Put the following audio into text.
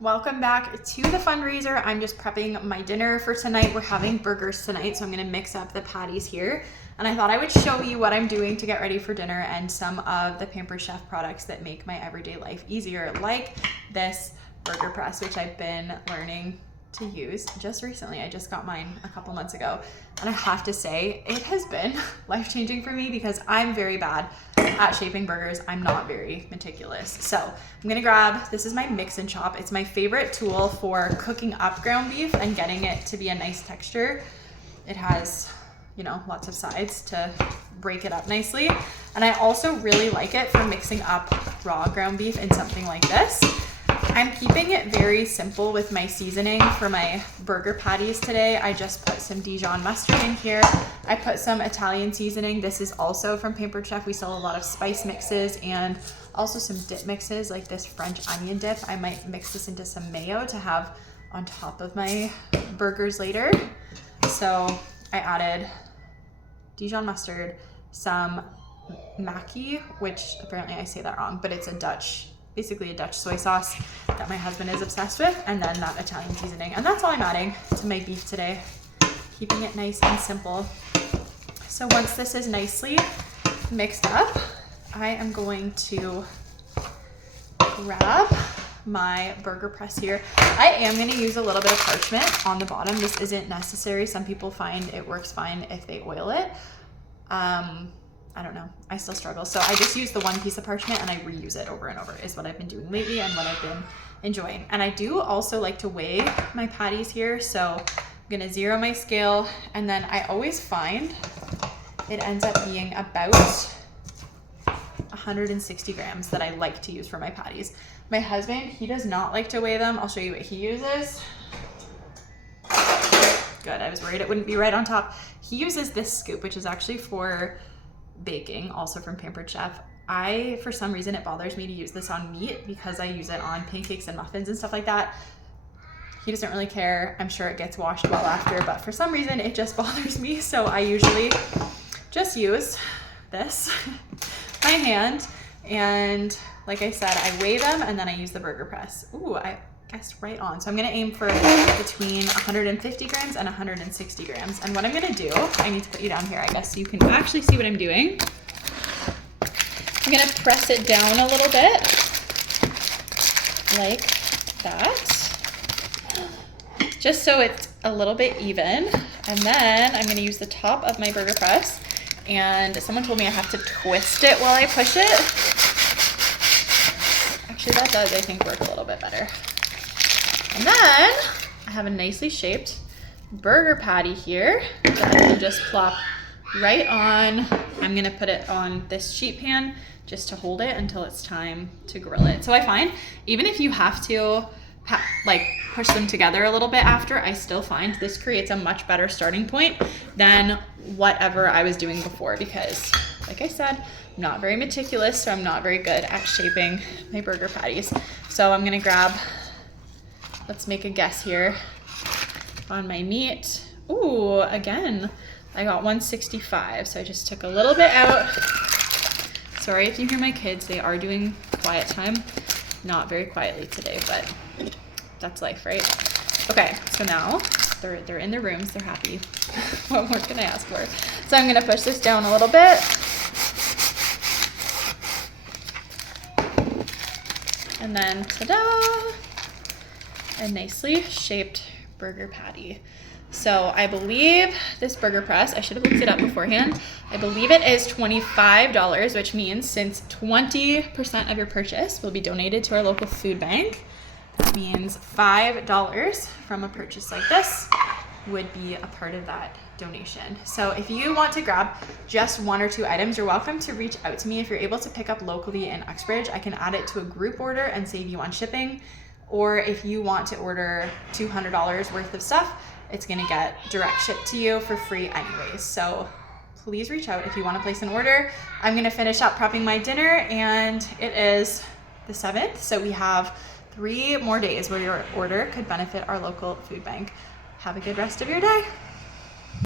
Welcome back to the fundraiser. I'm just prepping my dinner for tonight. We're having burgers tonight, so I'm gonna mix up the patties here. And I thought I would show you what I'm doing to get ready for dinner and some of the Pampered Chef products that make my everyday life easier, like this burger press, which I've been learning to use just recently. I just got mine a couple months ago. And I have to say, it has been life-changing for me because I'm very bad at shaping burgers. I'm not very meticulous. So I'm gonna grab, this is my mix and chop. It's my favorite tool for cooking up ground beef and getting it to be a nice texture. It has, you know, lots of sides to break it up nicely. And I also really like it for mixing up raw ground beef in something like this. I'm keeping it very simple with my seasoning for my burger patties today. I just put some Dijon mustard in here. I put some Italian seasoning. This is also from Pampered Chef. We sell a lot of spice mixes and also some dip mixes like this French onion dip. I might mix this into some mayo to have on top of my burgers later. So I added Dijon mustard, some Maki, which apparently I say that wrong, but it's basically a Dutch soy sauce that my husband is obsessed with, and then that Italian seasoning. And that's all I'm adding to my beef today, keeping it nice and simple. So once this is nicely mixed up, I am going to grab my burger press here. I am going to use a little bit of parchment on the bottom. This isn't necessary. Some people find it works fine if they oil it. I don't know, I still struggle. So I just use the one piece of parchment and I reuse it over and over is what I've been doing lately and what I've been enjoying. And I do also like to weigh my patties here. So I'm gonna zero my scale, and then I always find it ends up being about 160 grams that I like to use for my patties. My husband, he does not like to weigh them. I'll show you what he uses. Good, I was worried it wouldn't be right on top. He uses this scoop, which is actually for baking, also from Pampered Chef. For some reason, it bothers me to use this on meat because I use it on pancakes and muffins and stuff like that. He doesn't really care. I'm sure it gets washed well after, but for some reason it just bothers me. So I usually just use this, my hand, and like I said, I weigh them and then I use the burger press. Ooh, I guessed right on. So I'm gonna aim for between 150 grams and 160 grams. And what I'm gonna do, I need to put you down here, I guess, so you can actually see what I'm doing. I'm gonna press it down a little bit, like that, just so it's a little bit even. And then I'm gonna use the top of my burger press, and someone told me I have to twist it while I push it. Actually, that does, I think, work a little bit better. And then I have a nicely shaped burger patty here that I can just plop right on. I'm gonna put it on this sheet pan just to hold it until it's time to grill it. So I find even if you have to like push them together a little bit after, I still find this creates a much better starting point than whatever I was doing before, because like I said, I'm not very meticulous, so I'm not very good at shaping my burger patties. So I'm gonna grab, let's make a guess here on my meat. Ooh, again, I got 165, so I just took a little bit out. Sorry if you hear my kids, they are doing quiet time. Not very quietly today, but that's life, right? Okay, so now they're in their rooms, they're happy. What more can I ask for? So I'm gonna push this down a little bit. And then, ta-da! A nicely shaped burger patty. So I believe this burger press, I should have looked it up beforehand. I believe it is $25, which means since 20% of your purchase will be donated to our local food bank, that means $5 from a purchase like this would be a part of that donation. So if you want to grab just one or two items, you're welcome to reach out to me. If you're able to pick up locally in Uxbridge, I can add it to a group order and save you on shipping. Or if you want to order $200 worth of stuff, it's gonna get direct shipped to you for free anyways. So please reach out if you wanna place an order. I'm gonna finish up prepping my dinner, and it is the 7th. So we have 3 more days where your order could benefit our local food bank. Have a good rest of your day.